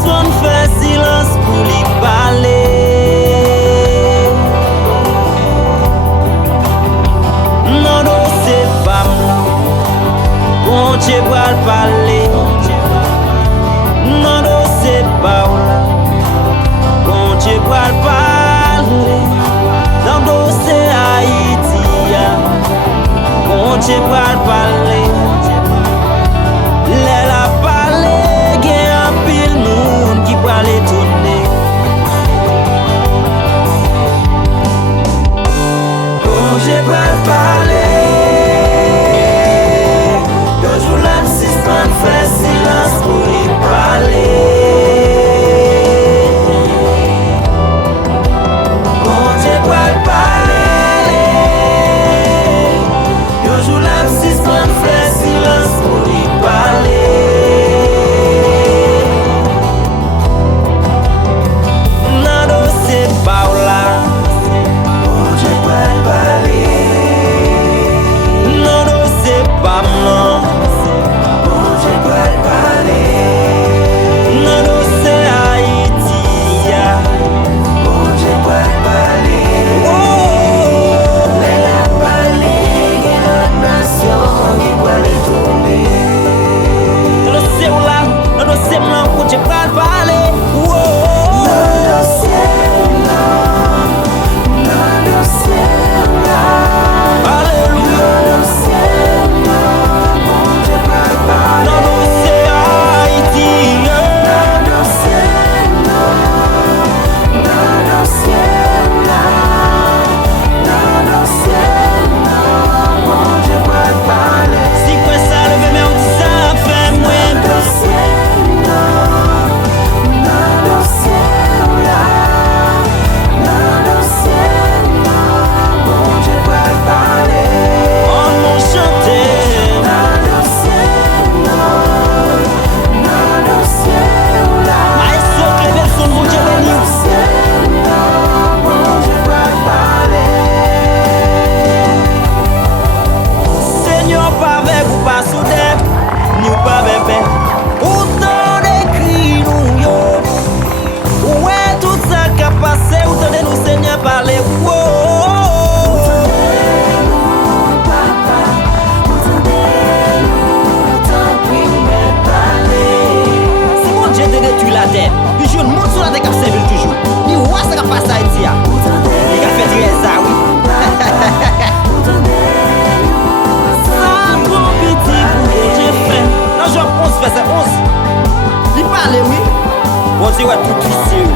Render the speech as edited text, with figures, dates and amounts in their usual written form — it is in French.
suspend fait silence pour lui parler. Non, non, c'est pas moi. Bon Dieu va le parler. Non, non, c'est pas moi. Bon Dieu va le parler. Dans dossier Haïti, bon Dieu va le parler. Elle a parlé, il y a un pile monde qui va les tourner. Bon Dieu va le parler. Le jour là, suspend fait silence pour y parler. Bon Dieu va le parler. Le jour là, suspend fait silence pour y parler. Non, non, c'est pas là. Bon Dieu va le parler. Non, non, c'est pas moi. Bon Dieu va le parler. Non, non, c'est Haïti. Bon Dieu va le parler. Oh, elle a parlé, il y a notre nation qui va les tourner. Non, non, c'est là. Non, non, c'est moi. Bon Dieu va le parler. Oh, non, non, c'est là. Non, non, c'est là. Alléluia. Non, non, c'est là. Bon Dieu va le parler. Non, non, c'est Haïti. Non, non, c'est là. Non, non, c'est là. Non, non, c'est là. Bon Dieu va le parler. Si quoi ça le veut, mais on dit ça fait moi. Non, non, c'est là. Non, non, c'est là. Non, non, c'est là. Bon Dieu va le parler. Oh mon chanté. Non, non, c'est là. Non, non, c'est là. Maestro Cleverson, bon Dieu béni. Non, c'est là. Bon Dieu va le parler. Seigneur, pas avec ou pas soudain, ni ou pas bébé. Autant d'écrit nous yo. Ouais, tout ça qui a passé, autant de nous Seigneur parler. Si mon Dieu te détruit la terre, puis je ne monte sur la terre qui a servi toujours. Ni ouais, ça qui a passé à Haïti. Il a fait dire ça, oui. Ça trop petit pour Dieu fait. Dans Job 11, verset 11. Il parle, oui. Bon Dieu, ouais, tout vicieux.